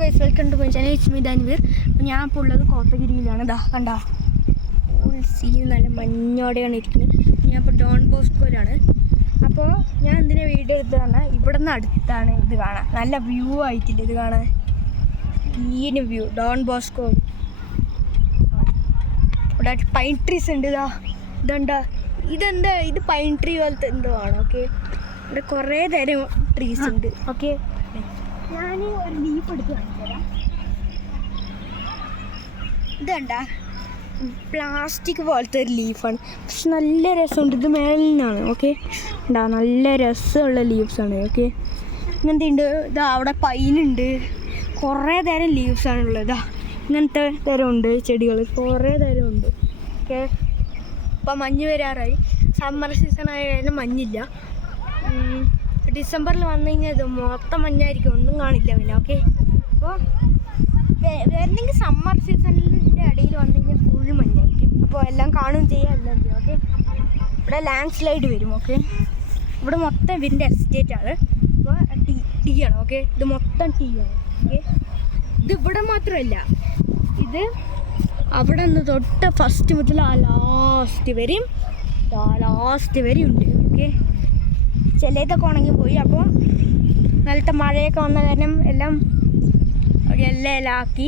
Guys, welcome to my channel. It's me Dhanveer. അപ്പോൾ ഞാൻ ഇപ്പോൾ ഉള്ളത് കോത്തഗിരിയിലാണ്. ഇതാ കണ്ടോ, സീൻ നല്ല മഞ്ഞോടെയാണ് ഇരിക്കുന്നത്. ഞാൻ ഇപ്പോൾ ഡോൺ ബോസ്കോയിലാണ്. അപ്പോൾ ഞാൻ എന്തിനാ വീഡിയോ എടുത്ത് പറഞ്ഞാൽ ഇവിടെ നിന്ന് അടുത്താണ് ഇത് കാണാൻ. നല്ല വ്യൂ ആയിട്ടില്ല ഇത് കാണാൻ. ഈന് വ്യൂ ഡോൺ ബോസ്കോ. ഇവിടെ പൈൻ ട്രീസ് ഉണ്ട്. ഇതുണ്ടോ, ഇതെന്താ, ഇത് പൈൻ ട്രീ പോലത്തെ എന്തോ ആണ്. ഓക്കെ, ഇവിടെ കുറേ തരം ട്രീസ് ഉണ്ട്. ഓക്കെ, ഞാൻ ഒരു ലീഫ് എടുത്ത് കാണിച്ചു തരാം. ഇത് കണ്ട പ്ലാസ്റ്റിക് പോലത്തെ ഒരു ലീഫാണ്, പക്ഷെ നല്ല രസമുണ്ട്. ഇത് മേളിൽ നിന്നാണ്. ഓക്കെ, ഉണ്ടാ നല്ല രസമുള്ള ലീവ്സാണ്. ഓക്കെ, ഇങ്ങനത്തെ ഉണ്ട്. ഇതാ അവിടെ പൈനുണ്ട്, കുറേ തരം ലീവ്സാണുള്ളത്. ഇതാ ഇങ്ങനത്തെ തരമുണ്ട് ചെടികൾ, കുറേ തരമുണ്ട്. ഓക്കെ, ഇപ്പം മഞ്ഞ് വരാറായി. സമ്മർ സീസൺ ആയാലും മഞ്ഞില്ല. ഡിസംബറിൽ വന്നു കഴിഞ്ഞാൽ ഇത് മൊത്തം മഞ്ഞായിരിക്കും, ഒന്നും കാണില്ല പിന്നെ. ഓക്കെ, അപ്പോൾ വരുന്നെങ്കിൽ സമ്മർ സീസണിൻ്റെ ഇടയിൽ വന്നു കഴിഞ്ഞാൽ ഫുൾ മഞ്ഞായിരിക്കും. അപ്പോൾ എല്ലാം കാണുകയും ചെയ്യാം, എല്ലാം ചെയ്യും. ഓക്കെ, ഇവിടെ ലാൻഡ് സ്ലൈഡ് വരും. ഓക്കെ, ഇവിടെ മൊത്തം ഇവരിൻ്റെ എസ്റ്റേറ്റാണ്. അപ്പോൾ ടീ ആണ്. ഓക്കെ, ഇത് മൊത്തം ടീ ആണ്. ഓക്കെ, ഇത് ഇവിടെ മാത്രമല്ല, ഇത് അവിടെ നിന്ന് തൊട്ട് ഫസ്റ്റ് മുതൽ ആ ലാസ്റ്റ് വരെയും ഉണ്ട്. ഓക്കെ, ചിലതൊക്കെ ഉണങ്ങി പോയി. അപ്പോൾ നല്ലത്തെ മഴയൊക്കെ വന്ന കാരണം എല്ലാം ആക്കി.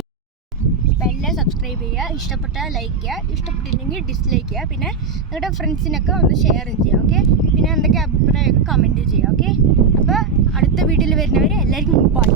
അപ്പോൾ എല്ലാം സബ്സ്ക്രൈബ് ചെയ്യുക, ഇഷ്ടപ്പെട്ടാൽ ലൈക്ക് ചെയ്യുക, ഇഷ്ടപ്പെട്ടില്ലെങ്കിൽ ഡിസ്ലൈക്ക് ചെയ്യുക. പിന്നെ നിങ്ങളുടെ ഫ്രണ്ട്സിനൊക്കെ ഒന്ന് ഷെയറും ചെയ്യുക. ഓക്കെ, പിന്നെ എന്തൊക്കെ അഭിപ്രായമൊക്കെ കമൻറ്റ് ചെയ്യുക. ഓക്കെ, അപ്പോൾ അടുത്ത വീഡിയോയിൽ വരുന്നവർ എല്ലാവർക്കും ബൈ.